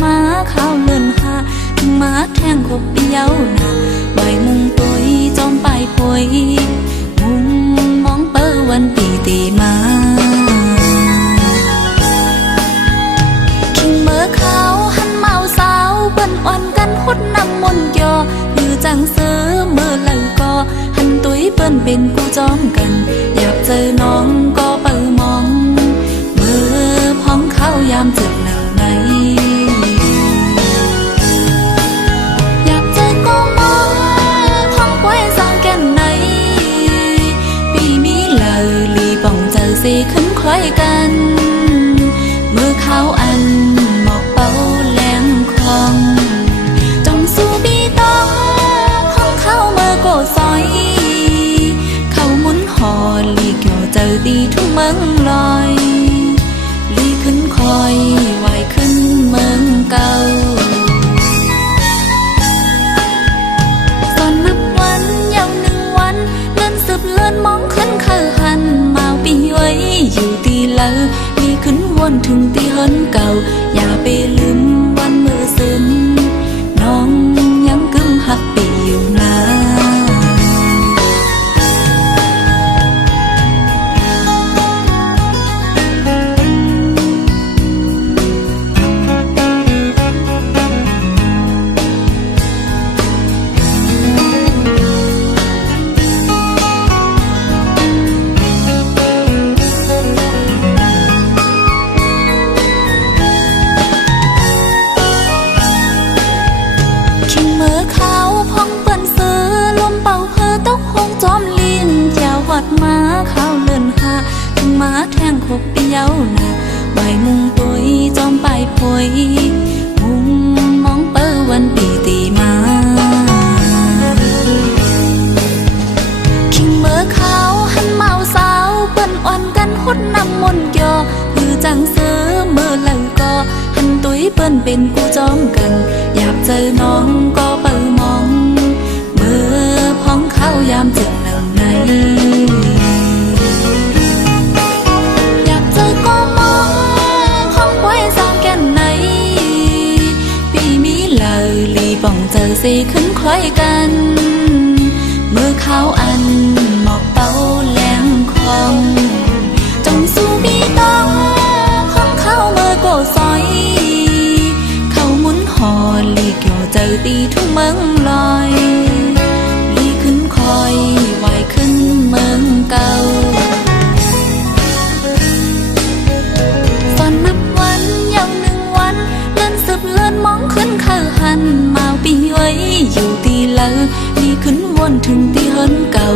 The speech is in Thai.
má khao lươn hạ má thang khúc béo nà bài mùng tuổi trong bài phôi mùng mong bơวันปีตีมาคิงเมื่อเขาหันเมาสาวเปิ้นอ่อนกันฮดน้ำมนต์ยอหรือจังเสือเมื่อไหลก็หันตุ้ยเปิ้นเป็นกูจอมกันอยากเจอน้องก็เปิดมองเมื่อพ้องเขายามเจ็บหนักไหนอยากเจอก็มองพ้องไว้สร้างแก่นไหนปีมีเลยลีป่องเจอสีขึ้นคล้อยกันเมื่อเขาอันหมอกเป้าแหลงคลองจงสู้บีต้องพ้องเข้าเมื่อโกซอยเขาหมุนหอลีเกี่ยวเจอดีทุกเมืองลอยลีขึ้นคอยไหวขึ้นเมืองเก่าตอนนับวันยาว1 วันเลื่อนสืบเลื่อนมองขึ้นเคยหันมาปีไว้อยู่ตีเลอลีขึ้นวนถึงตีเฮินเก่าอย่าไปลืมวันเมื่อซึมน้องยังกึมหักปีอยู่นะmá khao lươn hạ má thang khúc béo nà bài mùng tuổi trong bài phôi mùng mong bơวันปีตีมาคิงเมื่อเขาหันเมาสาวเปิ้นอ่อนกันฮดน้ำมนต์ยอคือจังเสือเมื่อไหลก็หันตุ้ยเปิ้นเป็นกูจอมกันอยากเจอน้องก็เปิดมองเมื่อพ้องเขายามเจ็บหนักไหนอยากเจอก็มองพ้องไว้สร้างแก่นไหนปีมีเลยลีป่องเจอสีขึ้นคล้อยกันเมื่อเขาอันหมอกเป้าแหลงคลองจงสู้บีต้องพ้องเข้าเมื่อโกซอยเขาหมุนหอลีเกี่ยวเจอตีทุกเมืองลอยลีขึ้นคอยไหวขึ้นเมืองเก่าตอนนับวันยาว1 วันเลื่อนสืบเลื่อนมองขึ้นเคยหันมาปีไว้อยู่ตีเลอลีขึ้นวนถึงตีเฮินเก่า